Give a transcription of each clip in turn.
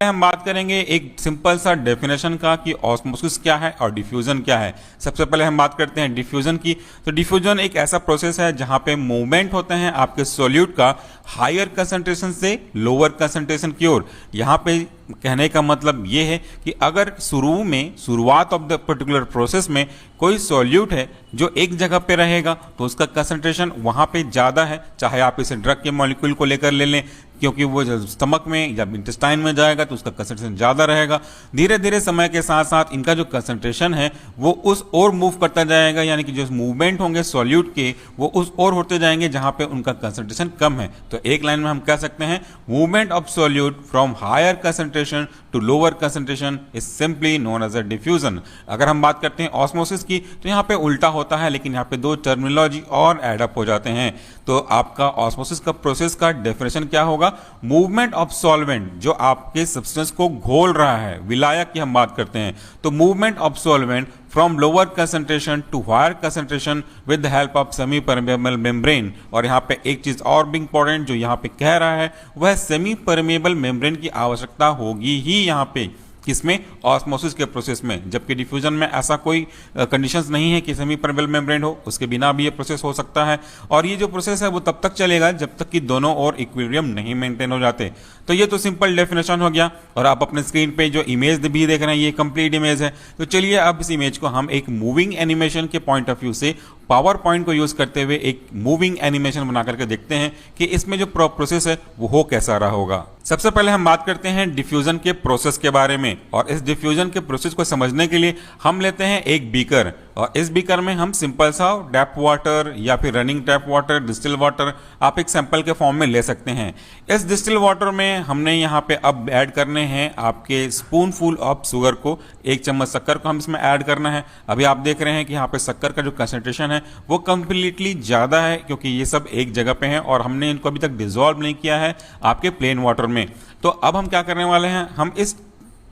हम बात करेंगे एक सिंपल सा डेफिनेशन का कि ऑस्मोसिस क्या है और डिफ्यूजन क्या है। सबसे पहले हम बात करते हैं डिफ्यूजन की। तो डिफ्यूजन एक ऐसा प्रोसेस है जहां पे मूवमेंट होते हैं आपके सॉल्यूट का हायर कंसंट्रेशन से लोअर कंसंट्रेशन की ओर। यहां पे कहने का मतलब ये है कि अगर शुरुआत ऑफ द पर्टिकुलर प्रोसेस में कोई सॉल्यूट है जो एक जगह पे रहेगा तो उसका कंसंट्रेशन वहां पे ज़्यादा है, चाहे आप इसे ड्रग के मॉलिक्यूल को लेकर ले लें, क्योंकि वो जब स्टमक में या इंटेस्टाइन में जाएगा तो उसका कंसंट्रेशन ज़्यादा रहेगा। धीरे धीरे समय के साथ साथ इनका जो कंसंट्रेशन है वो उस ओर मूव करता जाएगा, यानी कि जो मूवमेंट होंगे सॉल्यूट के वो उस ओर होते जाएंगे जहां पे उनका कंसंट्रेशन कम है। तो एक लाइन में हम कह सकते हैं movement of solute from higher concentration to lower concentration is simply known as a diffusion. अगर हम बात करते हैं ऑस्मोसिस की तो यहाँ पे उल्टा होता है, लेकिन यहाँ पे दो टर्मिनोलॉजी और एडअप हो जाते हैं। तो आपका ऑस्मोसिस का प्रोसेस का डेफिनेशन क्या होगा? मूवमेंट ऑफ सॉल्वेंट जो आपके सब्सटेंस को घोल रहा है, विलायक की हम बात करते हैं, तो movement of solvent from lower concentration to higher concentration with the help of semi permeable membrane. और यहाँ पे एक चीज और भी इंपॉर्टेंट जो यहाँ पे कह रहा है वह सेमी परमेबल मेम्ब्रेन की आवश्यकता होगी ही यहाँ पे, किसमें? ऑस्मोसिस के प्रोसेस में। जबकि डिफ्यूजन में ऐसा कोई कंडीशंस नहीं है कि सेमी परमेबल मेम्ब्रेन हो, उसके बिना भी ये प्रोसेस हो सकता है। और ये जो प्रोसेस है वो तब तक चलेगा जब तक कि दोनों ओर इक्विलिब्रियम नहीं मेंटेन हो जाते। तो ये तो सिंपल डेफिनेशन हो गया। और आप अपने स्क्रीन पे जो इमेज भी देख रहे हैं ये कंप्लीट इमेज है। तो चलिए अब इस इमेज को हम एक मूविंग एनिमेशन के पॉइंट ऑफ व्यू से पावर पॉइंट को यूज करते हुए एक मूविंग एनिमेशन बना करके देखते हैं कि इसमें जो प्रोसेस है वो हो कैसा रहा होगा। सबसे पहले हम बात करते हैं डिफ्यूजन के प्रोसेस के बारे में। और इस डिफ्यूजन के प्रोसेस को समझने के लिए हम लेते हैं एक बीकर, और इस बीकर में हम सिंपल सा टैप वाटर या फिर running tap water, distil water आप एक सैंपल के फॉर्म में ले सकते हैं। इस डिस्टिल वाटर में हमने यहाँ पे अब ऐड करने हैं आपके स्पून फुल ऑफ शुगर को, एक चम्मच शक्कर को हम इसमें ऐड करना है। अभी आप देख रहे हैं कि यहाँ पे शक्कर का जो कंसंट्रेशन है वो कंप्लीटली ज़्यादा है, क्योंकि ये सब एक जगह पे हैं और हमने इनको अभी तक डिजोल्व नहीं किया है आपके प्लेन वाटर में। तो अब हम क्या करने वाले हैं, हम इस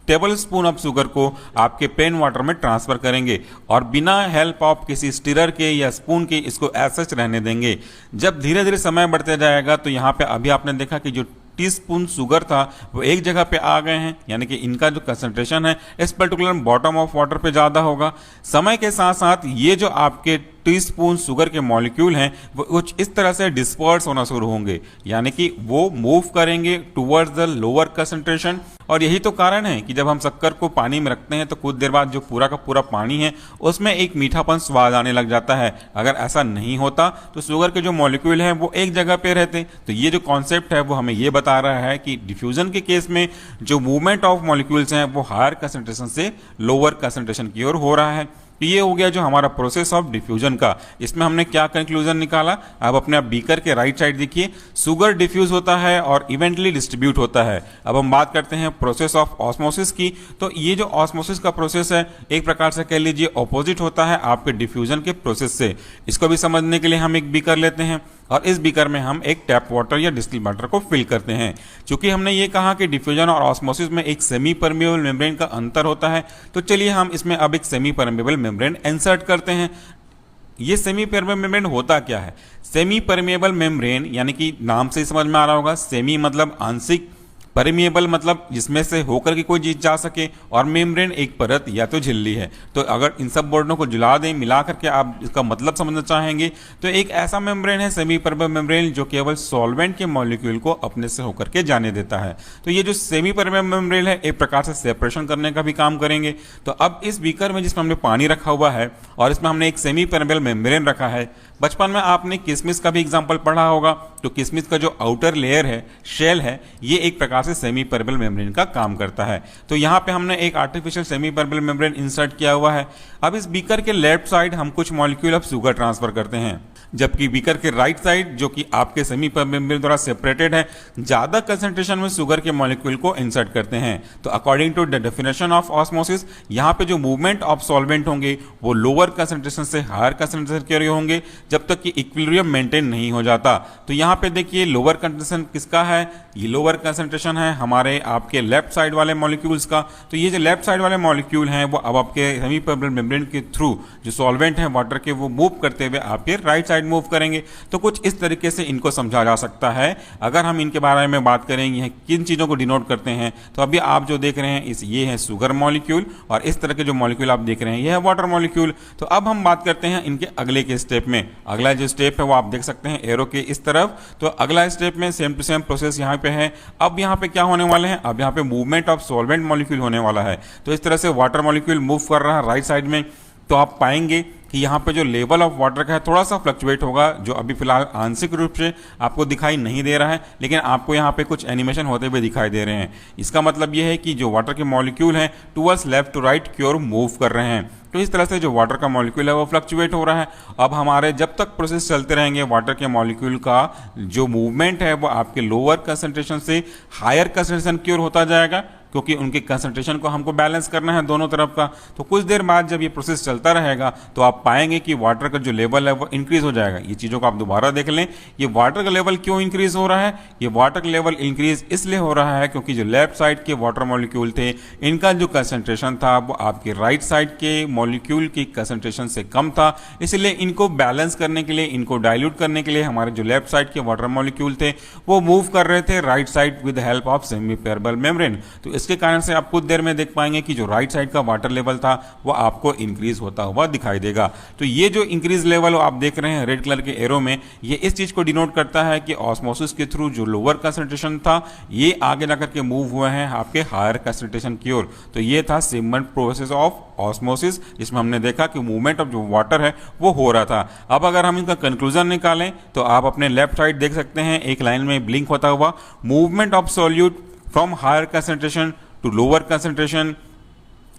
टेबल स्पून ऑफ शुगर को आपके प्लेन वाटर में ट्रांसफर करेंगे और बिना हेल्प ऑफ किसी स्टिरर के या स्पून के इसको ऐसा रहने देंगे। जब धीरे धीरे समय बढ़ते जाएगा तो यहाँ पे अभी आपने देखा कि जो टीस्पून शुगर था वो एक जगह पे आ गए हैं, यानी कि इनका जो कंसंट्रेशन है इस पर्टिकुलर बॉटम ऑफ वाटर पे ज़्यादा होगा। समय के साथ साथ ये जो आपके टीस्पून शुगर के मॉलिक्यूल हैं वो कुछ इस तरह से डिस्पर्स होना शुरू होंगे, यानी कि वो मूव करेंगे टुवर्ड्स द लोअर कंसंट्रेशन। और यही तो कारण है कि जब हम शक्कर को पानी में रखते हैं तो कुछ देर बाद जो पूरा का पूरा पानी है उसमें एक मीठापन स्वाद आने लग जाता है। अगर ऐसा नहीं होता तो शुगर के जो मॉलिक्यूल हैं वो एक जगह पे रहते। तो ये जो कॉन्सेप्ट है वो हमें ये बता रहा है कि डिफ्यूजन के केस में जो मूवमेंट ऑफ मॉलिक्यूल्स हैं वो हायर कंसंट्रेशन से लोअर कंसंट्रेशन की ओर हो रहा है। तो ये हो गया जो हमारा प्रोसेस ऑफ डिफ्यूजन का। इसमें हमने क्या कंक्लूजन निकाला, अब अपने आप बीकर के राइट साइड देखिए, शुगर डिफ्यूज होता है और इवेंटली डिस्ट्रीब्यूट होता है। अब हम बात करते हैं प्रोसेस ऑफ ऑस्मोसिस की। तो ये जो ऑस्मोसिस का प्रोसेस है एक प्रकार से कह लीजिए ऑपोजिट होता है आपके डिफ्यूजन के प्रोसेस से। इसको भी समझने के लिए हम एक बीकर लेते हैं और इस बीकर में हम एक टैप वाटर या डिस्टिल वाटर को फिल करते हैं। चूंकि हमने ये कहा कि डिफ्यूजन और ऑस्मोसिस में एक सेमी परमेबल मेम्ब्रेन का अंतर होता है, तो चलिए हम इसमें अब एक सेमी परमेबल मेम्ब्रेन इंसर्ट करते हैं। ये सेमी परमेबल मेम्ब्रेन होता क्या है? सेमी परमेबल मेम्ब्रेन यानी कि नाम से ही समझ में आ रहा होगा, सेमी मतलब आंशिक, परमिएबल मतलब जिसमें से होकर के कोई चीज जा सके, और मेम्ब्रेन एक परत या तो झिल्ली है। तो अगर इन सब वर्डों को जुला दें, मिला करके आप इसका मतलब समझना चाहेंगे तो एक ऐसा मेम्ब्रेन है सेमी परमेबल मेम्ब्रेन जो केवल सॉल्वेंट के मॉलिक्यूल को अपने से होकर के जाने देता है। तो ये जो सेमी परमेबल मेम्ब्रेन है एक प्रकार से सेपरेशन करने का भी काम करेंगे। तो अब इस बीकर में जिसमें हमने पानी रखा हुआ है और इसमें हमने एक सेमी परमेबल मेम्ब्रेन रखा है। बचपन में आपने किशमिश का भी एग्जाम्पल पढ़ा होगा, तो किशमिश का जो आउटर लेयर है, शेल है, ये एक प्रकार से सेमी परमेबल मेम्ब्रेन का काम करता है। तो यहाँ पे हमने एक artificial semi permeable membrane insert किया हुआ है। अब इस बीकर के लेफ्ट साइड हम कुछ मॉलिक्यूल ऑफ शुगर ट्रांसफर करते हैं, जबकि बीकर के राइट साइड जो कि आपके सेमी परमेबल मेम्ब्रेन द्वारा सेपरेटेड है, ज्यादा कंसंट्रेशन में शुगर के मॉलिक्यूल को इंसर्ट करते हैं। तो according to the definition of osmosis, यहाँ पे जो मूवमेंट ऑफ सॉल्वेंट होंगे वो लोअर कंसंट्रेशन से हायर कंसंट्रेशन के होंगे जब तक कि इक्विलिब्रियम मेंटेन नहीं हो जाता। तो यहाँ पे देखिए लोअर कंसंट्रेशन किसका है, ये लोअर कंसंट्रेशन है हमारे आपके लेफ्ट साइड वाले मॉलिक्यूल्स का। तो ये जो लेफ्ट साइड वाले मॉलिक्यूल हैं वो अब आपके सेमी परमेबल मेम्ब्रेन के थ्रू जो सॉल्वेंट है वाटर के वो मूव करते हुए आपके राइट साइड साइड मूव करेंगे। तो कुछ इस तरीके से इनको समझा जा सकता है। अगर हम इनके बारे में बात करेंगे किन चीज़ों को डिनोट करते हैं, तो अभी आप जो देख रहे हैं ये है शुगर मॉलिक्यूल, और इस तरह के जो मॉलिक्यूल आप देख रहे हैं ये है वाटर मॉलिक्यूल। तो अब हम बात करते हैं इनके अगले के स्टेप में। अगला जो स्टेप है वो आप देख सकते हैं एरो के इस तरफ। तो अगला स्टेप में सेम टू सेम प्रोसेस यहाँ पे है। अब यहाँ पे क्या होने वाले हैं, अब यहाँ पे मूवमेंट ऑफ सॉल्वेंट मॉलिक्यूल होने वाला है। तो इस तरह से वाटर मॉलिक्यूल मूव कर रहा है राइट साइड में। तो आप पाएंगे कि यहाँ पे जो लेवल ऑफ वाटर का है थोड़ा सा फ्लक्चुएट होगा, जो अभी फिलहाल आंशिक रूप से आपको दिखाई नहीं दे रहा है, लेकिन आपको यहाँ पे कुछ एनिमेशन होते हुए दिखाई दे रहे हैं। इसका मतलब ये है कि जो वाटर के मॉलिक्यूल हैं टुवर्ड्स लेफ्ट टू राइट की ओर मूव कर रहे हैं। तो इस तरह से जो वाटर का मॉलिक्यूल है वो फ्लक्चुएट हो रहा है। अब हमारे जब तक प्रोसेस चलते रहेंगे वाटर के मॉलिक्यूल का जो मूवमेंट है वो आपके लोअर कंसंट्रेशन से हायर कंसंट्रेशन की ओर होता जाएगा, क्योंकि उनके कंसंट्रेशन को हमको बैलेंस करना है दोनों तरफ का। तो कुछ देर बाद जब ये प्रोसेस चलता रहेगा तो आप पाएंगे कि वाटर का जो लेवल है वो इंक्रीज हो जाएगा। ये चीज़ों को आप दोबारा देख लें, ये वाटर का लेवल क्यों इंक्रीज हो रहा है, ये वाटर का लेवल इंक्रीज इसलिए हो रहा है क्योंकि जो लेफ्ट साइड के वाटर मॉलिक्यूल थे इनका जो कंसंट्रेशन था वो आपके राइट साइड के मॉलिक्यूल की कंसंट्रेशन से कम था। इसलिए इनको बैलेंस करने के लिए, इनको डाइल्यूट करने के लिए हमारे जो लेफ्ट साइड के वाटर मॉलिक्यूल थे वो मूव कर रहे थे right side with help of semi permeable membrane. तो इसके कारण से आप कुछ देर में देख पाएंगे कि जो राइट साइड का वाटर लेवल था वो आपको इंक्रीज होता हुआ दिखाई देगा। तो ये जो इंक्रीज लेवल आप देख रहे हैं रेड कलर के एरो में, ये इस चीज को डिनोट करता है कि ऑस्मोसिस के थ्रू जो लोअर कंसंट्रेशन था ये आगे जाकर के मूव हुए हैं आपके हायर कंसंट्रेशन की ओर। तो ये था सिम्पल प्रोसेस ऑफ ऑस्मोसिस, जिसमें हमने देखा कि मूवमेंट ऑफ जो वाटर है वो हो रहा था। अब अगर हम इनका कंक्लूजन निकालें तो आप अपने लेफ्ट साइड देख सकते हैं एक लाइन में ब्लिंक होता हुआ, movement of solute from higher concentration to lower concentration,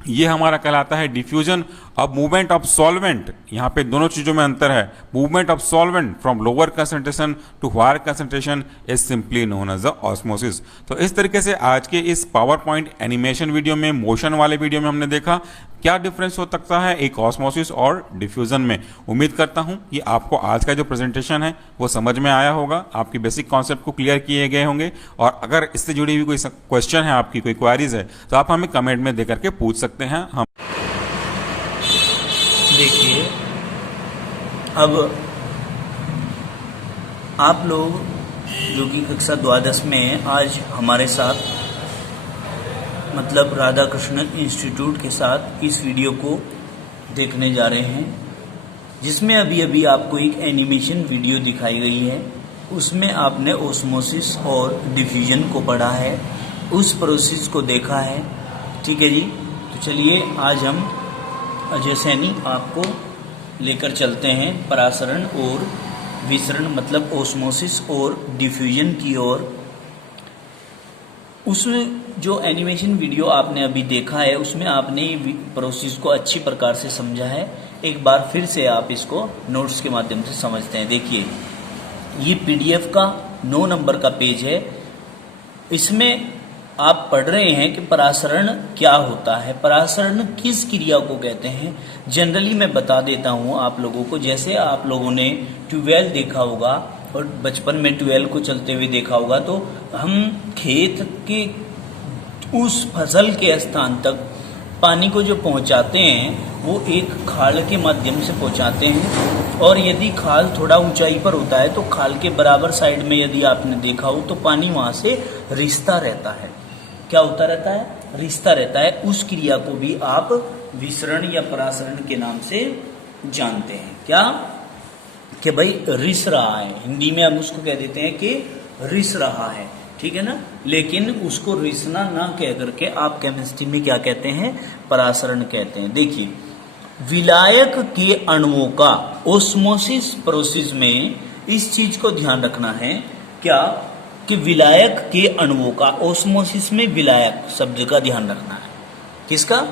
ये हमारा कहलाता है डिफ्यूजन। अब मूवमेंट ऑफ सॉल्वेंट, यहाँ पे दोनों चीजों में अंतर है, movement of solvent from lower concentration to higher concentration is simply known as the osmosis. तो इस तरीके से आज के इस पावर पॉइंट एनिमेशन वीडियो में, मोशन वाले वीडियो में हमने देखा क्या डिफरेंस हो सकता है एक ऑस्मोसिस और डिफ्यूजन में। उम्मीद करता हूं कि आपको आज का जो प्रेजेंटेशन है वो समझ में आया होगा, आपकी बेसिक कॉन्सेप्ट को क्लियर किए गए होंगे। और अगर इससे जुड़ी हुई कोई क्वेश्चन है, आपकी कोई क्वेरीज है, तो आप हमें कमेंट में देकर के पूछ सकते हैं। हम देखिए, अब आप लोग जो कि कक्षा द्वादश में आज हमारे साथ मतलब राधा कृष्णन इंस्टीट्यूट के साथ इस वीडियो को देखने जा रहे हैं, जिसमें अभी अभी आपको एक एनिमेशन वीडियो दिखाई गई है। उसमें आपने ओस्मोसिस और डिफ्यूजन को पढ़ा है, उस प्रोसेस को देखा है। ठीक है जी, तो चलिए आज हम अजय सैनी आपको लेकर चलते हैं परासरण और विसरण मतलब ओस्मोसिस और डिफ्यूजन की ओर। उसमें जो एनिमेशन वीडियो आपने अभी देखा है उसमें आपने प्रोसेस को अच्छी प्रकार से समझा है। एक बार फिर से आप इसको नोट्स के माध्यम से समझते हैं। देखिए, ये पीडीएफ का 9 नंबर का पेज है। इसमें आप पढ़ रहे हैं कि परासरण क्या होता है, परासरण किस क्रिया को कहते हैं। जनरली मैं बता देता हूँ आप लोगों को, जैसे आप लोगों ने ट्यूबवेल देखा होगा और बचपन में ट्यूबवेल को चलते हुए देखा होगा, तो हम खेत के उस फसल के स्थान तक पानी को जो पहुंचाते हैं वो एक खाल के माध्यम से पहुंचाते हैं। और यदि खाल थोड़ा ऊंचाई पर होता है तो खाल के बराबर साइड में यदि आपने देखा हो तो पानी वहां से रिसता रहता है। क्या होता रहता है? रिसता रहता है। उस क्रिया को भी आप विसरण या परासरण के नाम से जानते हैं। क्या? कि भाई रिस रहा है। हिंदी में हम उसको कह देते हैं कि रिस रहा है, ठीक है ना। लेकिन उसको रिसना ना कह करके आप केमिस्ट्री में क्या कहते हैं? परासरण कहते हैं। देखिए, विलायक के अणुओं का ओस्मोसिस प्रोसेस में इस चीज को ध्यान रखना है क्या कि विलायक के अणुओं का ओस्मोसिस में विलायक शब्द का ध्यान रखना है। किसका?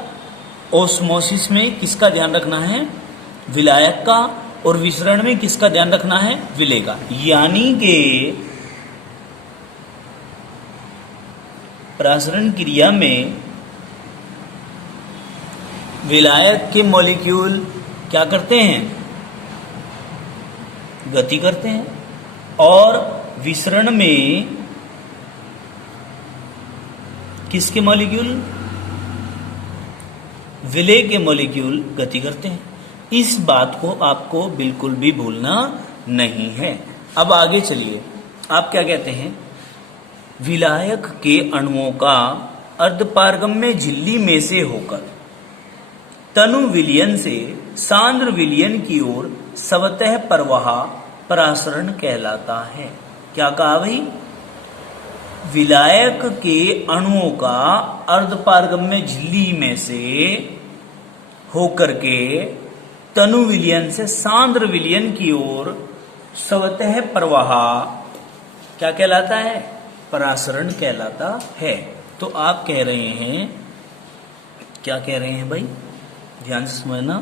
ओस्मोसिस में किसका ध्यान रखना है? विलायक का। और विसरण में किसका ध्यान रखना है? विलेय का। यानी कि परासरण क्रिया में विलायक के मॉलिक्यूल क्या करते हैं? गति करते हैं। और विसरण में किसके मॉलिक्यूल? विलेय के मॉलिक्यूल गति करते हैं। इस बात को आपको बिल्कुल भी भूलना नहीं है। अब आगे चलिए, आप क्या कहते हैं, विलायक के अणुओं का अर्धपारगम्य झिल्ली में से होकर तनु विलयन से सांद्र विलयन की ओर स्वतः प्रवाह परासरण कहलाता है। क्या कहा भाई, विलायक के अणुओं का अर्धपारगम्य झिल्ली में से होकर के तनु विलयन से सांद्र विलयन की ओर स्वतः प्रवाह क्या कहलाता है, परासरण कहलाता है। तो आप कह रहे हैं, क्या कह रहे हैं भाई, ध्यान से समझना,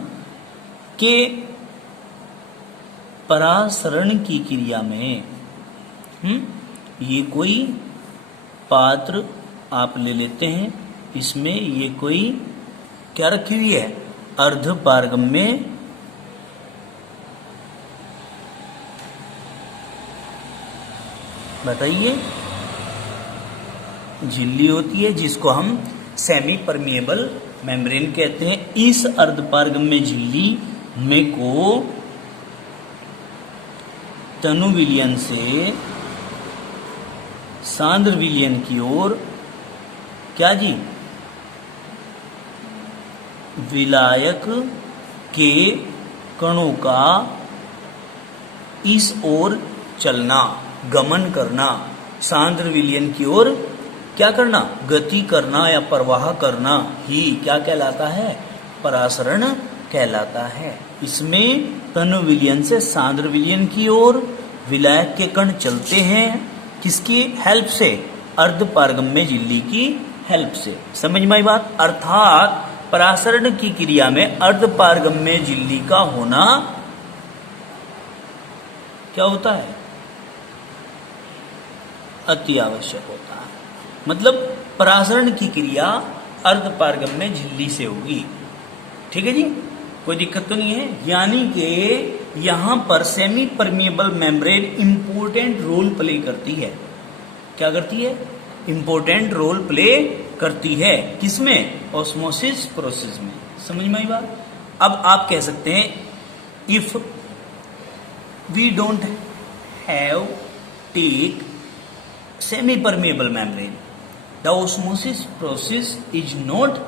कि परासरण की क्रिया में ये कोई पात्र आप ले लेते हैं, इसमें ये कोई क्या रखी हुई है, अर्धपारगम्य बताइए झिल्ली होती है, जिसको हम सेमी परमिएबल मेम्ब्रेन कहते हैं। इस अर्धपारगम्य झिल्ली में को तनु विलयन से सांद्र विलयन की ओर क्या जी, विलायक के कणों का इस ओर चलना, गमन करना, सांद्र विलयन की ओर क्या करना, गति करना या प्रवाह करना ही क्या कहलाता है, परासरण कहलाता है। इसमें तनु विलयन से सांद्र विलयन की ओर विलायक के कण चलते हैं, किसकी हेल्प से, अर्धपारगम्य झिल्ली की हेल्प से। समझ में आई बात, अर्थात परासरण की क्रिया में अर्धपारगम्य झिल्ली का होना क्या होता है, अति आवश्यक होता है। मतलब परासरण की क्रिया अर्धपारगम्य झिल्ली से होगी। ठीक है जी, कोई दिक्कत तो नहीं है। यानी कि यहां पर semi permeable membrane important role play करती है। क्या करती है, इंपॉर्टेंट रोल प्ले करती है, किसमें, ऑस्मोसिस प्रोसेस में। समझ में आई बात। अब आप कह सकते हैं, if we don't have take semi permeable membrane, the osmosis process is not,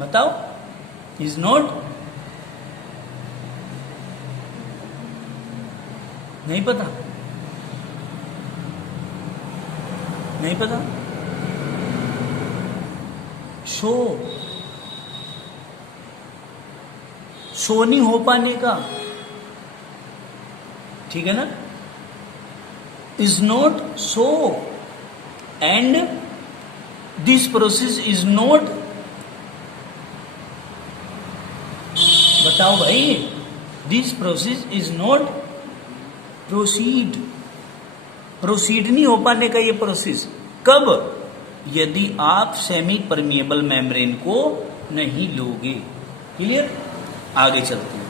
बताओ, is not, नहीं पता, नहीं पता, शो नहीं हो पाने का, ठीक है ना, is not so, and this process is not, बताओ भाई, this process is not proceed नहीं हो पाने का ये प्रोसेस। कब, यदि आप सेमी परमिएबल मेम्ब्रेन को नहीं लोगे। क्लियर, आगे चलते हैं।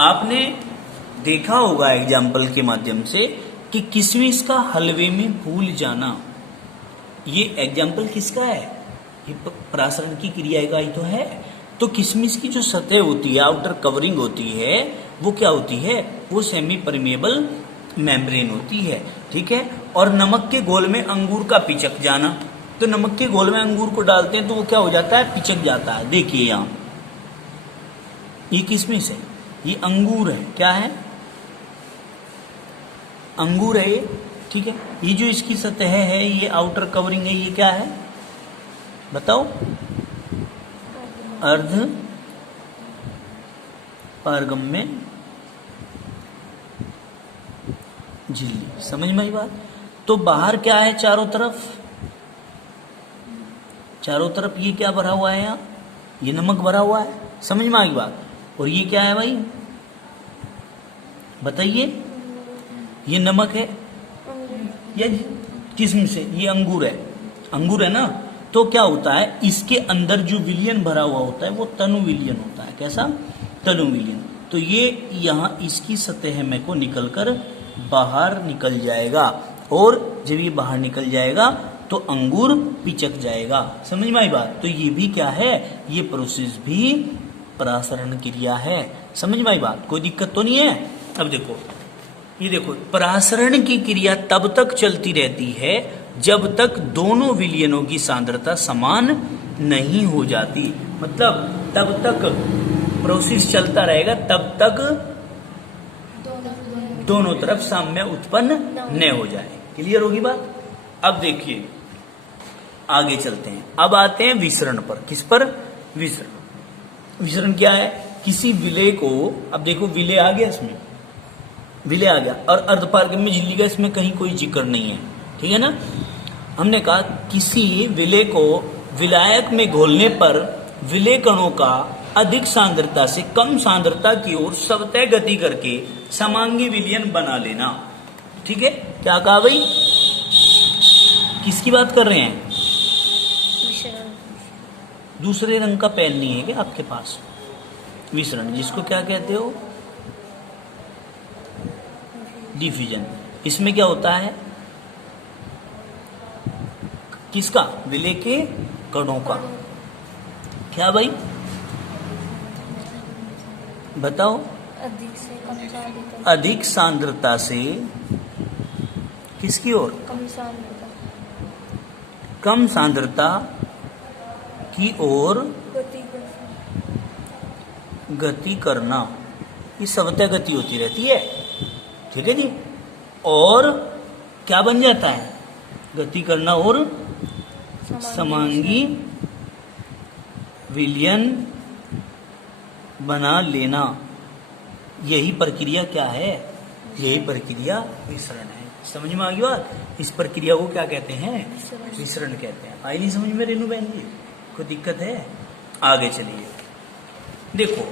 आपने देखा होगा एग्जाम्पल के माध्यम से कि किशमिश का हलवे में फूल जाना, ये एग्जाम्पल किसका है, ये परासरण की क्रिया का ही तो है। तो किशमिश की जो सतह होती है, आउटर कवरिंग होती है, वो क्या होती है, वो सेमी परमिएबल मेम्ब्रेन होती है। ठीक है, और नमक के घोल में अंगूर का पिचक जाना, तो नमक के घोल में अंगूर को डालते हैं तो वो क्या हो जाता है, पिचक जाता है। देखिए यहाँ ये किशमिश है, ये अंगूर है, क्या है, अंगूर है ये। ठीक है, ये जो इसकी सतह है, ये आउटर कवरिंग है, ये क्या है बताओ, अर्ध पारगम्य झिल्ली। समझ में आई बात। तो बाहर क्या है, चारों तरफ ये क्या भरा हुआ है, यहाँ ये नमक भरा हुआ है। समझ में आई बात। और ये क्या है भाई, बताइए, ये नमक है या किशमिश है, ये अंगूर है ना। तो क्या होता है, इसके अंदर जो विलियन भरा हुआ होता है वो तनु विलियन होता है। कैसा, तनु विलियन। तो ये यहाँ इसकी सतह में को निकलकर बाहर निकल जाएगा, और जब ये बाहर निकल जाएगा तो अंगूर पिचक जाएगा। समझ में आई बात। तो ये भी क्या है, ये प्रोसेस भी परासरण क्रिया है। समझ में आई बात? कोई दिक्कत तो नहीं है? अब देखो, ये देखो, परासरण की क्रिया तब तक चलती रहती है जब तक दोनों विलयनों की सांद्रता समान नहीं हो जाती। मतलब तब तक प्रोसेस चलता रहेगा, तब तक दोनों तरफ साम्य उत्पन्न न हो जाए। क्लियर होगी बात? अब देखिए आगे चलते हैं। अब आते हैं विसरण पर। किस पर? विसरण। विसरण क्या है? किसी विलय को, अब देखो विलय आ गया, इसमें विलय आ गया और अर्धपारगम्य झिल्ली का इसमें कहीं कोई जिक्र नहीं है, ठीक है ना। हमने कहा किसी विलय को विलायक में घोलने पर विलय कणों का अधिक सांद्रता से कम सांद्रता की ओर स्वतः गति करके समांगी विलयन बना लेना। ठीक है, क्या कहा भाई? किसकी बात कर रहे हैं? दूसरे रंग का पेन नहीं है क्या आपके पास? विसरण, जिसको क्या कहते हो? डिफ्यूजन। इसमें क्या होता है? किसका? विलय के कणों का। क्या भाई बताओ? अधिक से कम सांद्रता, अधिक सांद्रता से किसकी ओर? कम सांद्रता, कम सांद्रता की ओर गति कर गति करना। ये स्वतः गति होती रहती है, ठीक है जी। और क्या बन जाता है? गति करना और समांगी विलयन बना लेना। यही प्रक्रिया क्या है? यही प्रक्रिया विसरण है। समझ में आ गई बात? इस प्रक्रिया को क्या कहते हैं? विसरण कहते हैं। आई नहीं समझ में रेनू बहन जी? कोई दिक्कत है? आगे चलिए, देखो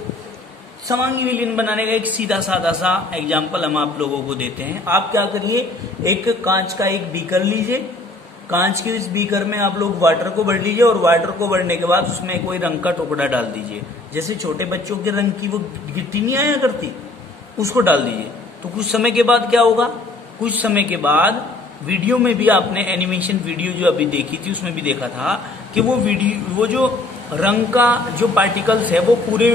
समांगी विलयन बनाने का एक सीधा साधा सा एग्जाम्पल हम आप लोगों को देते हैं। आप क्या करिए, एक कांच का एक बीकर लीजिए, कांच के इस बीकर में आप लोग वाटर को भर लीजिए और वाटर को भरने के बाद उसमें कोई रंग का टुकड़ा डाल दीजिए। जैसे छोटे बच्चों के रंग की वो गिट्टी नहीं आया करती, उसको डाल दीजिए। तो कुछ समय के बाद क्या होगा? कुछ समय के बाद वीडियो में भी आपने एनिमेशन वीडियो जो अभी देखी थी उसमें भी देखा था कि वो जो रंग का जो पार्टिकल्स है वो पूरे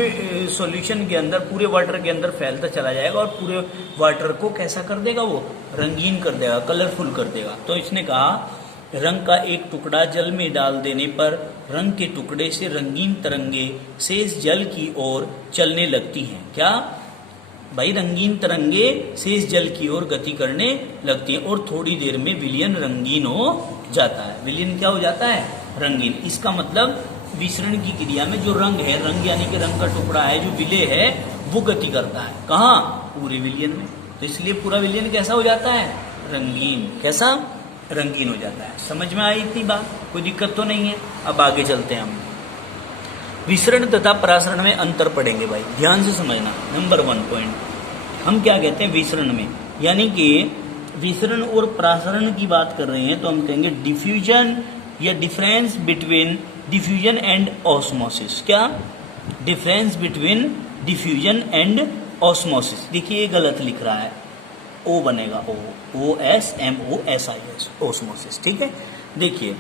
सॉल्यूशन के अंदर, पूरे वाटर के अंदर फैलता चला जाएगा और पूरे वाटर को कैसा कर देगा? वो रंगीन कर देगा, कलरफुल कर देगा। तो इसने कहा रंग का एक टुकड़ा जल में डाल देने पर रंग के टुकड़े से रंगीन तरंगे शेष जल की ओर चलने लगती हैं। क्या भाई? रंगीन तरंगे शेष जल की ओर गति करने लगती हैं और थोड़ी देर में विलयन रंगीन हो जाता है। विलयन क्या हो जाता है? रंगीन। इसका मतलब विसरण की क्रिया में जो रंग है, रंग यानी कि रंग का टुकड़ा है, जो विलय है, वो गति करता है। कहाँ? पूरे विलयन में। तो इसलिए पूरा विलयन कैसा हो जाता है? रंगीन। कैसा? रंगीन हो जाता है। समझ में आई इतनी बात? कोई दिक्कत तो नहीं है? अब आगे चलते हैं हम। विसरण तथा परासरण में अंतर पढ़ेंगे भाई, ध्यान से समझना। नंबर 1 पॉइंट हम क्या कहते हैं विसरण में, यानी कि विसरण और परासरण की बात कर रहे हैं तो हम कहेंगे डिफ्यूजन या difference between diffusion and osmosis. क्या? Difference between diffusion and osmosis. देखिए ये गलत लिख रहा है, ओ बनेगा OSMOSIS, ऑस्मोसिस। ठीक है, देखिए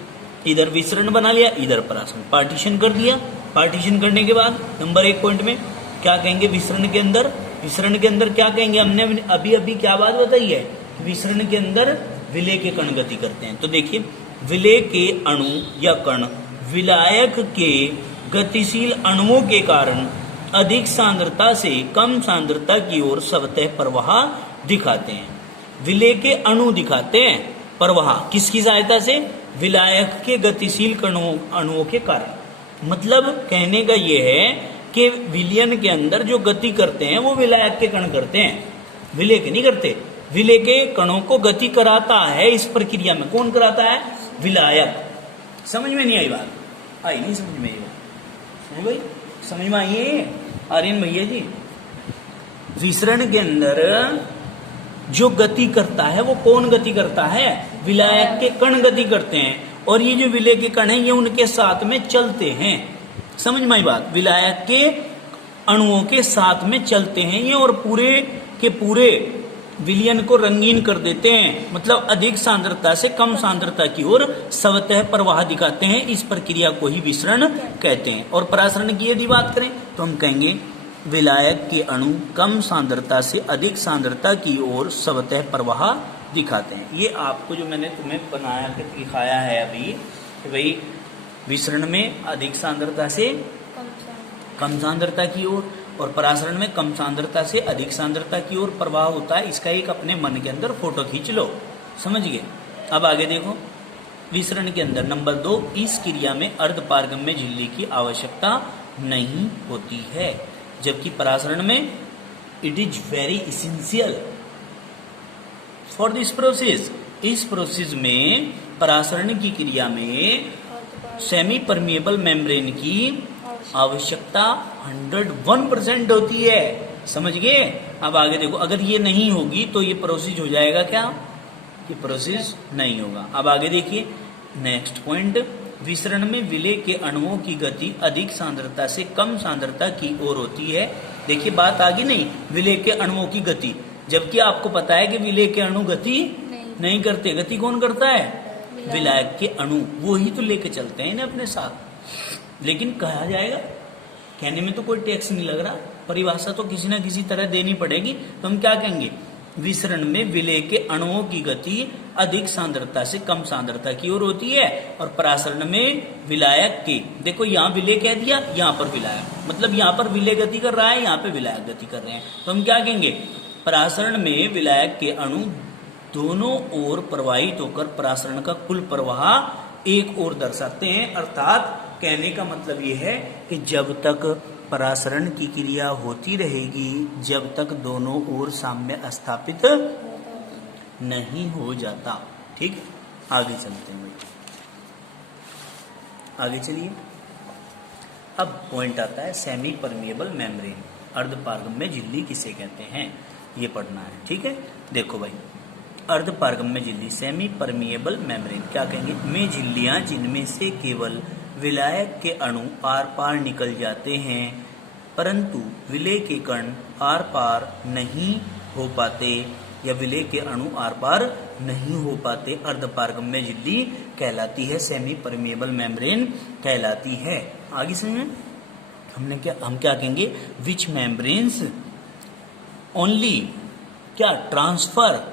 इधर विसरण बना लिया, इधर परासरण, पार्टीशन कर दिया। पार्टीशन करने के बाद नंबर 1 पॉइंट में क्या कहेंगे? विसरण के अंदर क्या कहेंगे? हमने अभी क्या बात बताई है? विसरण के अंदर विलय के कण गति करते हैं। तो देखिए विलय के अणु या कण विलायक के गतिशील अणुओं के कारण अधिक सांद्रता से कम सांद्रता की ओर स्वतः प्रवाह दिखाते हैं। विलय के अणु दिखाते हैं, प्रवाह किसकी सहायता से? विलायक के गतिशील अणुओं के कारण। मतलब कहने का यह है कि विलयन के अंदर जो गति करते हैं वो विलायक के कण करते हैं, विलय के नहीं करते। विलय के कणों को गति कराता है इस प्रक्रिया में। कौन कराता है? विलायक। समझ में नहीं आई बात? आई नहीं समझ में? आई बात भाई? समझ में आई है आर्यन भैया जी? विसरण के अंदर जो गति करता है वो कौन गति करता है? विलायक के कण गति करते हैं और ये जो विलय के कण हैं ये उनके साथ में चलते हैं। समझ में आई बात? विलायक के अणुओं के साथ में चलते हैं ये और पूरे के पूरे विलयन को रंगीन कर देते हैं। मतलब अधिक सांद्रता से कम सांद्रता की ओर स्वतः प्रवाह दिखाते हैं। इस प्रक्रिया को ही विसरण कहते हैं। और परासरण की यदि बात करें तो हम कहेंगे विलायक के अणु कम सांद्रता से अधिक सांद्रता की ओर स्वतः प्रवाह दिखाते हैं। ये आपको जो मैंने तुम्हें बनाया के दिखाया है अभी कि भाई विसरण में अधिक सांद्रता से कम सांद्रता की ओर और परासरण में कम सांद्रता से अधिक सांद्रता की ओर प्रवाह होता है। इसका एक अपने मन के अंदर फोटो खींच लो, समझ गए। अब आगे देखो, विसरण के अंदर नंबर 2, इस क्रिया में अर्धपारगम्य झिल्ली की आवश्यकता नहीं होती है, जबकि परासरण में it is very essential for this process. इस प्रोसेस में परासरण की क्रिया में सेमी परमिएबल मेम्ब्रेन की आवश्यकता 101% होती है, समझ गए। अब आगे देखो, अगर ये नहीं होगी तो ये प्रोसेस हो जाएगा क्या, ये प्रोसेस नहीं होगा। अब आगे देखिए नेक्स्ट पॉइंट, विसरण में विलेय के अणुओं की गति अधिक सांद्रता से कम सांद्रता की ओर होती है। देखिए बात आगे नहीं, विलेय के अणुओं की गति, जबकि आपको पता है कि विलेय के अणु गति नहीं करते। गति कौन करता है, विलायक के अणु, वो ही तो लेके चलते हैं इन्हें अपने साथ। लेकिन कहा जाएगा, कहने में तो कोई टैक्स नहीं लग रहा, परिभाषा तो किसी ना किसी तरह देनी पड़ेगी। तो हम क्या कहेंगे, विसरण में विलेय के अणुओं की गति अधिक सांद्रता से कम सांद्रता की ओर होती है, और परासरण में विलायक के, देखो यहाँ विलेय कह दिया, यहाँ पर विलायक, मतलब यहाँ पर विलेय गति कर रहा है, यहाँ पे विलायक गति कर रहे हैं। तो हम क्या कहेंगे, परासरण में विलायक के अणु दोनों ओर प्रवाहित होकर परासरण का कुल प्रवाह एक ओर दर्शाते हैं। अर्थात कहने का मतलब ये है कि जब तक परासरण की क्रिया होती रहेगी, जब तक दोनों ओर साम्य स्थापित नहीं हो जाता। ठीक है, आगे चलते हैं भाई, आगे चलिए। अब पॉइंट आता है सेमी परमिएबल मेम्ब्रेन, अर्धपारगम्य झिल्ली किसे कहते हैं, ये पढ़ना है। ठीक है, देखो भाई, अर्धपारगम्य झिल्ली सेमी परमिएबल मेम्ब्रेन क्या कहेंगे, में झिल्लियां जिनमें से केवल विलायक के अणु आर पार निकल जाते हैं, परंतु विलेय के कण आर पार नहीं हो पाते, या विलेय के अणु आर पार नहीं हो पाते, अर्धपारगम्य झिल्ली कहलाती है, सेमी परमिएबल मेम्ब्रेन कहलाती है। आगे सुनिए, हम क्या कहेंगे, विच मेम्ब्रेन्स ओनली क्या transfer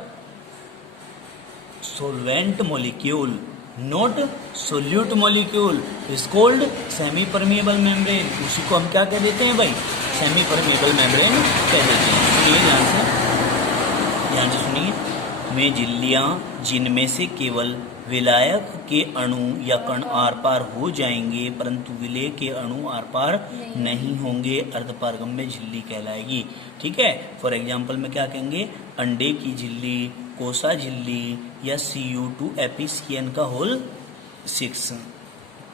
solvent molecule not solute molecule is called semi permeable membrane। उसी को हम क्या कह देते हैं भाई, सेमी परमिएबल मेम्ब्रेन कह देते हैं। सुनिए ध्यान से सुनिए, में झिल्लियां जिनमें से केवल विलायक के अणु या कण आर पार हो जाएंगे, परंतु विलेय के अणु आर पार नहीं होंगे, अर्धपारगम्य झिल्ली कहलाएगी। ठीक है, फॉर एग्जाम्पल में क्या कहेंगे, अंडे की झिल्ली, कोसा झिल्ली, या Cu2 एपीसीएन का होल 6,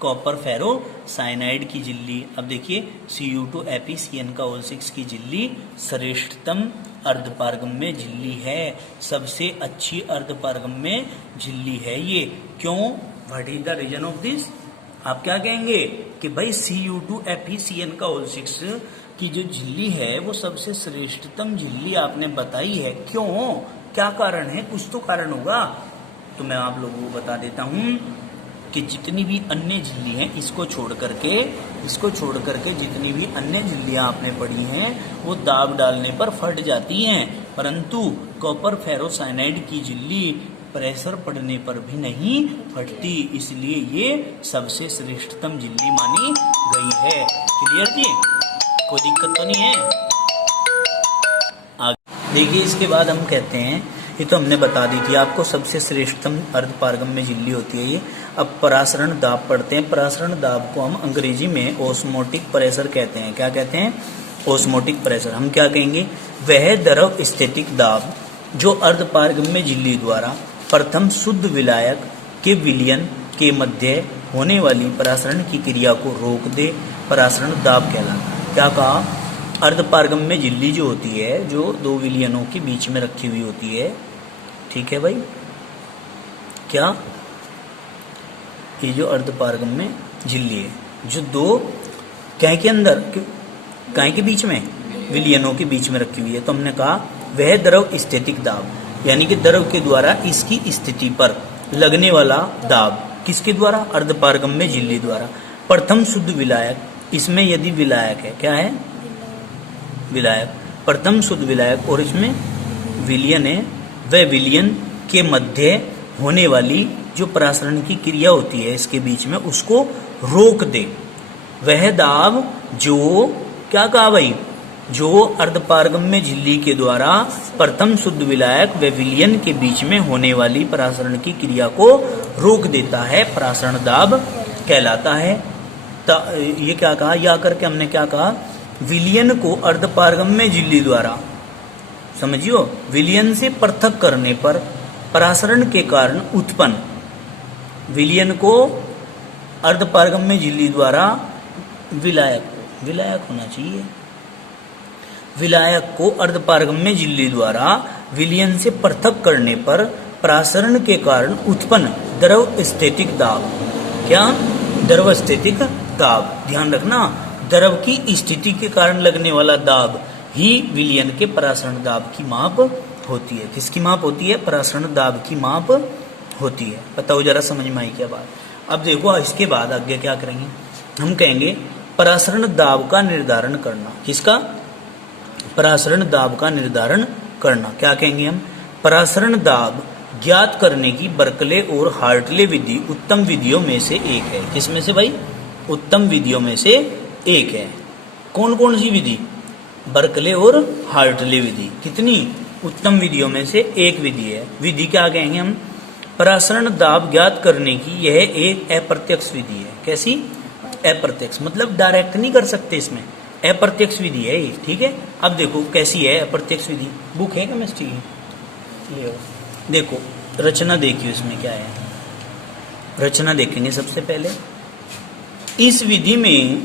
कॉपर फेरो साइनाइड की झिल्ली। अब देखिए Cu2 एपीसीएन का होल 6 की झिल्ली श्रेष्ठतम अर्धपारगम्य झिल्ली है, सबसे अच्छी अर्धपारगम्य झिल्ली है ये। क्यों, what is the reason of this, आप क्या कहेंगे कि भाई Cu2 एपीसीएन का होल 6 की जो झिल्ली है वो सबसे श्रेष्ठतम झिल्ली आपने बताई है। क्यों, क्या कारण है, कुछ तो कारण होगा। तो मैं आप लोगों को बता देता हूं कि जितनी भी अन्य झिल्ली हैं, इसको छोड़ करके जितनी भी अन्य झिल्लियां आपने पढ़ी हैं वो दाब डालने पर फट जाती हैं, परंतु कॉपर फेरोसाइनाइड की झिल्ली प्रेशर पड़ने पर भी नहीं फटती, इसलिए ये सबसे श्रेष्ठतम झिल्ली मानी गई है। क्लियर जी, कोई दिक्कत तो नहीं है। देखिए इसके बाद हम कहते हैं, ये तो हमने बता दी थी आपको, सबसे श्रेष्ठतम अर्धपारगम्य झिल्ली होती है ये। अब परासरण दाब पढ़ते हैं। परासरण दाब को हम अंग्रेजी में ओस्मोटिक प्रेशर कहते हैं। क्या कहते हैं, ओस्मोटिक प्रेशर। हम क्या कहेंगे, वह द्रव स्थितिक दाब जो अर्धपारगम्य झिल्ली द्वारा प्रथम शुद्ध विलायक के विलयन के मध्य होने वाली परासरण की क्रिया को रोक दे, परासरण दाब कहलाता। क्या कहा, अर्धपारगम्य झिल्ली जो होती है, जो दो विलयनों के बीच में रखी हुई होती है, ठीक है भाई, क्या, ये जो अर्धपारगम्य झिल्ली है, जो दो काय के अंदर, काय के बीच में, विलयनों के बीच में रखी हुई है, तो हमने कहा वह द्रव स्थितिक दाब, यानी कि द्रव के द्वारा इसकी स्थिति पर लगने वाला दाब, किसके द्वारा, अर्धपारगम्य झिल्ली द्वारा प्रथम शुद्ध विलायक इसमें यदि विलायक है, क्या है, विलायक, विलायक, प्रथम शुद्ध विलायक, और इसमें विलयन है, वह विलयन के मध्य होने वाली जो परासरण की क्रिया होती है इसके बीच में, उसको रोक दे। वह दाब जो, क्या कहा भाई, जो अर्धपारगम्य झिल्ली के द्वारा प्रथम शुद्ध विलायक व विलयन के बीच में होने वाली परासरण की क्रिया को रोक देता है, परासरण दाब कहलाता है। ये क्या कहा, या करके हमने क्या कहा, विलयन को अर्धपारगम्य झिल्ली द्वारा, समझियो, विलयन से पृथक करने पर परासरण के कारण उत्पन्न, विलयन को अर्धपारगम्य झिल्ली द्वारा विलायक होना चाहिए, विलायक को अर्धपारगम्य झिल्ली द्वारा विलयन से पृथक करने पर परासरण के कारण उत्पन्न द्रव स्थितिक दाब, क्या, द्रव स्थितिक दाब, ध्यान रखना, द्रव की स्थिति के कारण लगने वाला दाब ही विलयन के परासरण दाब की माप होती है। किसकी माप होती है, परासरण दाब की माप होती है। बताओ जरा, समझ में आई क्या बात। अब देखो इसके बाद आगे क्या करेंगे, हम कहेंगे परासरण दाब का निर्धारण करना। किसका, परासरण दाब का निर्धारण करना। क्या कहेंगे हम, परासरण दाब ज्ञात करने की बर्कले और हार्टले विधि उत्तम विधियों में से एक है। किसमें से भाई, उत्तम विधियों में से एक है। कौन कौन सी विधि, बर्कले और हार्टले विधि, कितनी, उत्तम विधियों में से एक विधि है। विधि क्या कहेंगे हम, परासरण दाब ज्ञात करने की यह एक अप्रत्यक्ष विधि है। कैसी, अप्रत्यक्ष, मतलब डायरेक्ट नहीं कर सकते, इसमें अप्रत्यक्ष विधि है ये, ठीक है। अब देखो कैसी है अप्रत्यक्ष विधि, बुक है केमिस्ट्री की, ले देखो रचना देखिए इसमें क्या है, रचना देखेंगे सबसे पहले। इस विधि में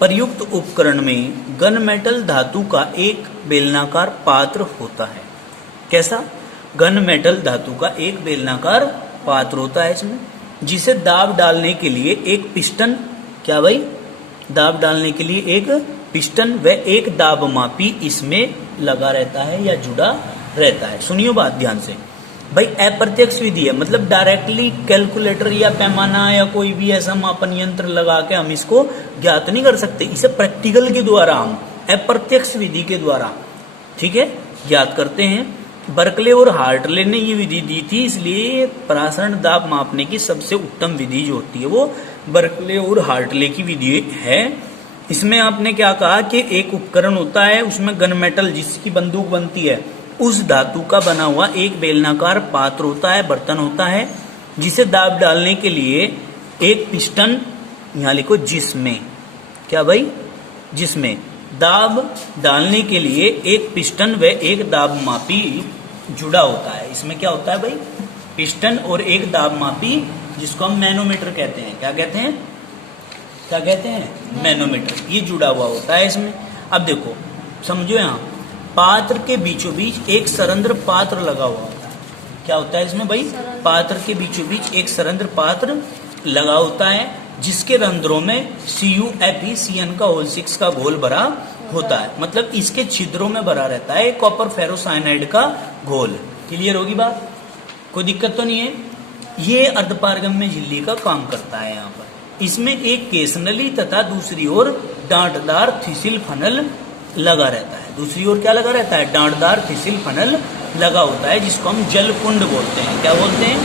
प्रयुक्त उपकरण में गन मेटल धातु का एक बेलनाकार पात्र होता है। कैसा, गन मेटल धातु का एक बेलनाकार पात्र होता है इसमें, जिसे दाब डालने के लिए एक पिस्टन, क्या भाई, दाब डालने के लिए एक पिस्टन व एक दाब मापी इसमें लगा रहता है या जुड़ा रहता है। सुनियो बात ध्यान से भाई, अप्रत्यक्ष विधि है, मतलब डायरेक्टली कैलकुलेटर या पैमाना या कोई भी ऐसा मापन यंत्र लगा के हम इसको ज्ञात नहीं कर सकते। इसे प्रैक्टिकल के द्वारा, हम अप्रत्यक्ष विधि के द्वारा, ठीक है, ज्ञात करते हैं। बर्कले और हार्टले ने ये विधि दी थी, इसलिए परासरण दाब मापने की सबसे उत्तम विधि जो होती है वो बर्कले और हार्टले की विधि है। इसमें आपने क्या कहा कि एक उपकरण होता है, उसमें गन मेटल जिसकी बंदूक बनती है उस धातु का बना हुआ एक बेलनाकार पात्र होता है, बर्तन होता है, जिसे दाब डालने के लिए एक पिस्टन, यहाँ लिखो जिसमें, क्या भाई, जिसमें दाब डालने के लिए एक पिस्टन व एक दाब मापी जुड़ा होता है। इसमें क्या होता है भाई, पिस्टन और एक दाब मापी, जिसको हम मैनोमीटर कहते हैं। क्या कहते हैं, क्या कहते हैं, मैनोमीटर, ये जुड़ा हुआ होता है इसमें। अब देखो समझो, यहाँ पात्र के बीचों बीच एक सरंध्र पात्र लगा हुआ होता है। क्या होता है इसमें भाई, पात्र के बीचों बीच एक सरंध्र पात्र लगा होता है, जिसके रंध्रों में CuFeCN का होल 6 का घोल भरा होता है, मतलब इसके छिद्रों में भरा रहता है कॉपर फेरोसाइनाइड का घोल। क्लियर होगी बात, कोई दिक्कत तो नहीं है। ये अर्धपारगम्य झिल्ली का काम करता है। यहाँ पर इसमें एक केसनली तथा दूसरी ओर डांटदार थिसिल फनल लगा रहता है। दूसरी ओर क्या लगा रहता है, डांटदार थिसिल फनल लगा होता है, जिसको हम जल कुंड बोलते हैं। क्या बोलते हैं,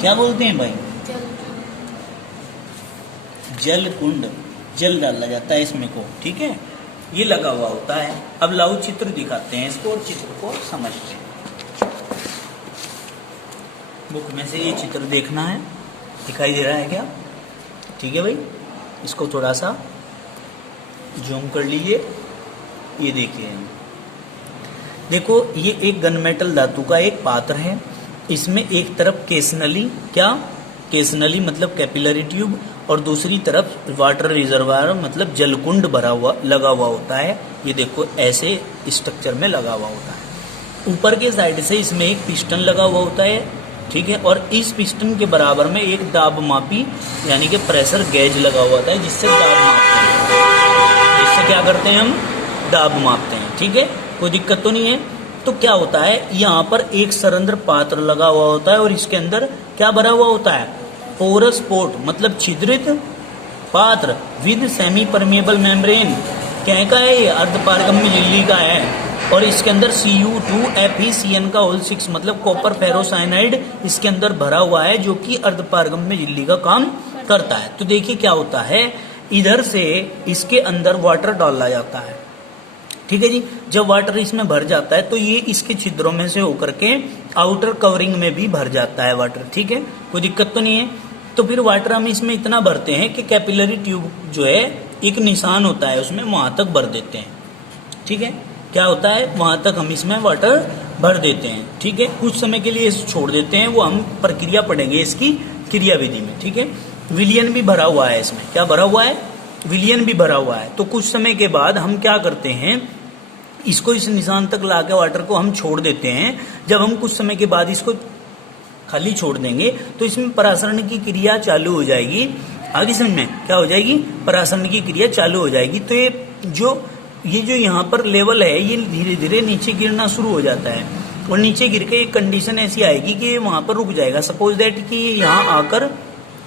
क्या बोलते हैं भाई, जल कुंड, जल डाला जाता है इसमें को, ठीक है, ये लगा हुआ होता है। अब लाओ चित्र दिखाते हैं इसको और चित्र को समझते हैं। बुक में से ये चित्र देखना है, दिखाई दे रहा है क्या, ठीक है भाई, इसको थोड़ा सा जूम कर लीजिए। ये देखिए, देखो ये एक गनमेटल धातु का एक पात्र है, इसमें एक तरफ केसनली, क्या, केसनली मतलब कैपिलरी ट्यूब, और दूसरी तरफ वाटर रिजर्वायर मतलब जलकुंड भरा हुआ लगा हुआ होता है। ये देखो ऐसे स्ट्रक्चर में लगा हुआ होता है। ऊपर के साइड से इसमें एक पिस्टन लगा हुआ होता है, ठीक है, और इस पिस्टन के बराबर में एक दाब मापी यानी कि प्रेशर गेज लगा हुआ होता है, जिससे दाब मापते हैं। इससे क्या करते हैं, हम दाब मापते हैं, ठीक है, कोई दिक्कत तो नहीं है। तो क्या होता है, यहाँ पर एक सरंध्र पात्र लगा हुआ होता है और इसके अंदर क्या भरा हुआ होता है, पोरस पोर्ट मतलब छिद्रित पात्र विद सेमी परमेबल मेम्ब्रेन, क्या का है ये, अर्धपारगम्य झिल्ली का है, और इसके अंदर Cu2FeCN का होल 6 मतलब कॉपर फेरोसाइनाइड इसके अंदर भरा हुआ है, जो कि अर्धपारगम्य झिल्ली का काम करता है। तो देखिए क्या होता है, इधर से इसके अंदर वाटर डाला जाता है, ठीक है जी। जब वाटर इसमें भर जाता है तो ये इसके छिद्रों में से होकर के आउटर कवरिंग में भी भर जाता है वाटर, ठीक है, कोई दिक्कत तो नहीं है। तो फिर वाटर हम इसमें इतना भरते हैं कि कैपिलरी ट्यूब जो है एक निशान होता है उसमें, वहां तक भर देते हैं, ठीक है। क्या होता है, वहां तक हम इसमें वाटर भर देते हैं, ठीक है। कुछ समय के लिए छोड़ देते हैं, वो हम प्रक्रिया पढ़ेंगे इसकी क्रिया विधि में, ठीक है। विलियन भी भरा हुआ है इसमें, क्या भरा हुआ है, विलियन भी भरा हुआ है। तो कुछ समय के बाद हम क्या करते हैं, इसको इस निशान तक लाके वाटर को हम छोड़ देते हैं। जब हम कुछ समय के बाद इसको खाली छोड़ देंगे तो इसमें परासरण की क्रिया चालू हो जाएगी। आगे समझ में क्या हो जाएगी, परासरण की क्रिया चालू हो जाएगी। तो ये जो यहाँ पर लेवल है ये धीरे धीरे नीचे गिरना शुरू हो जाता है, और नीचे गिर के एक कंडीशन ऐसी आएगी कि वहां पर रुक जाएगा। सपोज दैट कि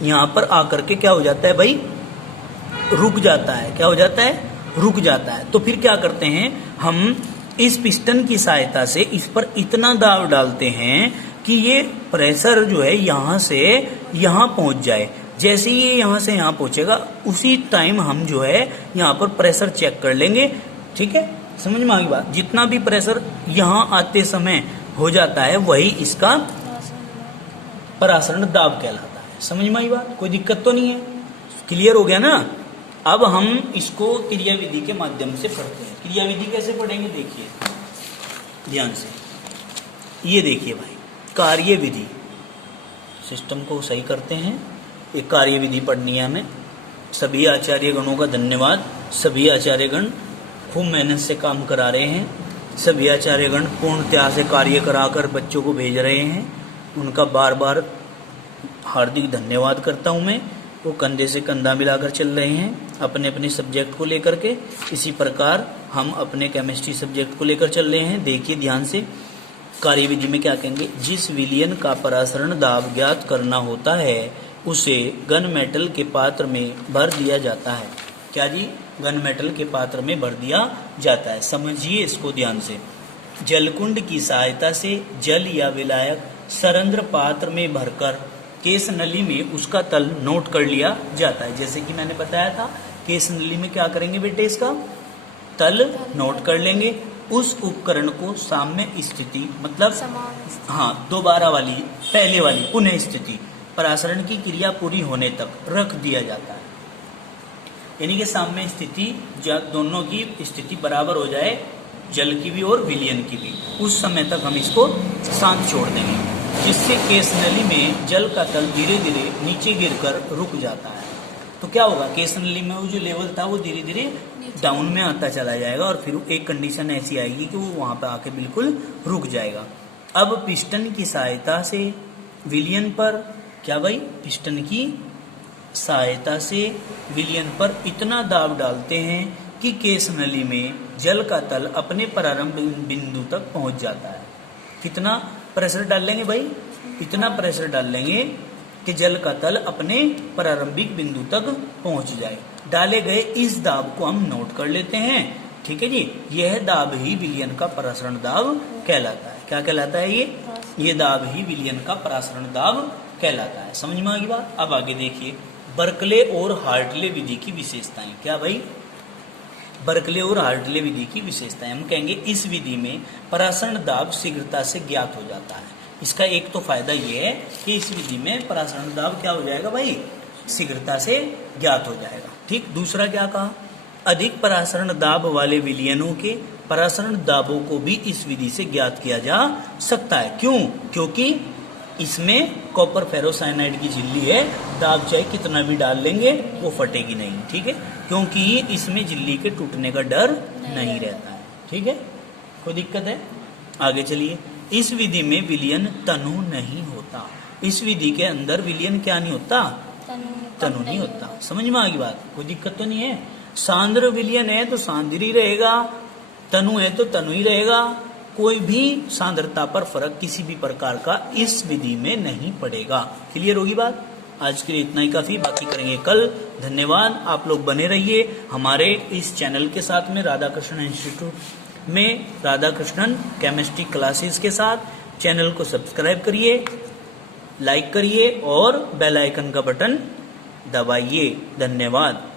यहाँ पर आकर के क्या हो जाता है भाई, रुक जाता है। क्या हो जाता है, रुक जाता है। तो फिर क्या करते हैं, हम इस पिस्टन की सहायता से इस पर इतना दाब डालते हैं कि ये प्रेशर जो है यहाँ से यहाँ पहुंच जाए। जैसे ही ये यहाँ से यहाँ पहुंचेगा उसी टाइम हम जो है यहाँ पर प्रेशर चेक कर लेंगे, ठीक है। समझ में आ गई बात, जितना भी प्रेशर यहाँ आते समय हो जाता है वही इसका परासरण दाब कहलाता है। समझ में आई बात, कोई दिक्कत तो नहीं है, क्लियर हो गया ना। अब हम इसको क्रिया विधि के माध्यम से पढ़ते हैं। क्रिया विधि कैसे पढ़ेंगे, देखिए ध्यान से, ये देखिए भाई, कार्य विधि, सिस्टम को सही करते हैं। एक कार्य विधि पढ़नी है हमें। सभी आचार्य गणों का धन्यवाद, सभी आचार्यगण खूब मेहनत से काम करा रहे हैं। सभी आचार्यगण पूर्णतया से कार्य कराकर बच्चों को भेज रहे हैं, उनका बार बार हार्दिक धन्यवाद करता हूं मैं। वो कंधे से कंधा मिलाकर चल रहे हैं अपने अपने सब्जेक्ट को लेकर के। इसी प्रकार हम अपने केमिस्ट्री सब्जेक्ट को लेकर चल रहे हैं। देखिए ध्यान से, कार्य विधि में क्या कहेंगे, जिस विलयन का परासरण दाब ज्ञात करना होता है उसे गन मेटल के पात्र में भर दिया जाता है। क्या जी, गन मेटल के पात्र में भर दिया जाता है। समझिए इसको ध्यान से। जलकुंड की सहायता से जल या विलायक सरंध्र पात्र में भरकर केस नली में उसका तल नोट कर लिया जाता है। जैसे कि मैंने बताया था, केस नली में क्या करेंगे बेटे, इसका तल नोट कर लेंगे। उस उपकरण को साम्य स्थिति मतलब हाँ दोबारा वाली, पहले वाली पुनः स्थिति, परासरण की क्रिया पूरी होने तक रख दिया जाता है। यानी कि साम्य स्थिति, जब दोनों की स्थिति बराबर हो जाए, जल की भी और विलयन की भी, उस समय तक हम इसको शांत छोड़ देंगे, जिससे केस नली में जल का तल धीरे धीरे नीचे गिरकर रुक जाता है। तो क्या होगा, केस नली में वो जो लेवल था वो धीरे धीरे डाउन में आता चला जाएगा, और फिर एक कंडीशन ऐसी आएगी कि वो वहां पर आके बिल्कुल रुक जाएगा। अब पिस्टन की सहायता से विलयन पर, क्या भाई, पिस्टन की सहायता से विलयन पर इतना दाब डालते हैं कि केस नली में जल का तल अपने प्रारंभ बिंदु तक पहुंच जाता है। कितना प्रेशर डाल लेंगे भाई, इतना प्रेशर डाल लेंगे कि जल का तल अपने प्रारंभिक बिंदु तक पहुंच जाए। डाले गए इस दाब को हम नोट कर लेते हैं, ठीक है जी। यह दाब ही विलयन का परासरण दाब कहलाता है। क्या कहलाता है ये दाब ही विलयन का परासरण दाब कहलाता है। समझ में आ गई बात। अब आगे देखिए, बर्कले और हार्टले विधि की विशेषताएं। क्या भाई, बर्कले और हार्टले विधि की विशेषताएं। हम कहेंगे इस विधि में परासरण दाब शीघ्रता से ज्ञात हो जाता है। इसका एक तो फायदा ये है कि इस विधि में परासरण दाब क्या हो जाएगा भाई, शीघ्रता से ज्ञात हो जाएगा। ठीक, दूसरा क्या कहा, अधिक परासरण दाब वाले विलयनों के परासरण दाबों को भी इस विधि से ज्ञात किया जा सकता है। क्यों, क्योंकि इसमें कॉपर फेरोसाइनाइड की झिल्ली है, दाब चाहे कितना भी डाल लेंगे वो फटेगी नहीं, ठीक है, क्योंकि इसमें झिल्ली के टूटने का डर नहीं रहता है। ठीक है, कोई दिक्कत है। आगे चलिए, इस विधि में विलयन तनु नहीं होता। इस विधि के अंदर विलयन क्या नहीं होता, तनु नहीं होता। समझ में आ गई बात, कोई दिक्कत तो नहीं है। सांद्र विलयन है तो सांद्र ही रहेगा, तनु है तो तनु ही रहेगा। कोई भी सांद्रता पर फर्क किसी भी प्रकार का इस विधि में नहीं पड़ेगा। क्लियर होगी बात। आज के लिए इतना ही काफी, बाकी करेंगे कल। धन्यवाद। आप लोग बने रहिए हमारे इस चैनल के साथ में, राधाकृष्णन इंस्टीट्यूट में राधाकृष्णन केमिस्ट्री क्लासेस के साथ। चैनल को सब्सक्राइब करिए, लाइक करिए और बेल आइकन का बटन दबाइए। धन्यवाद।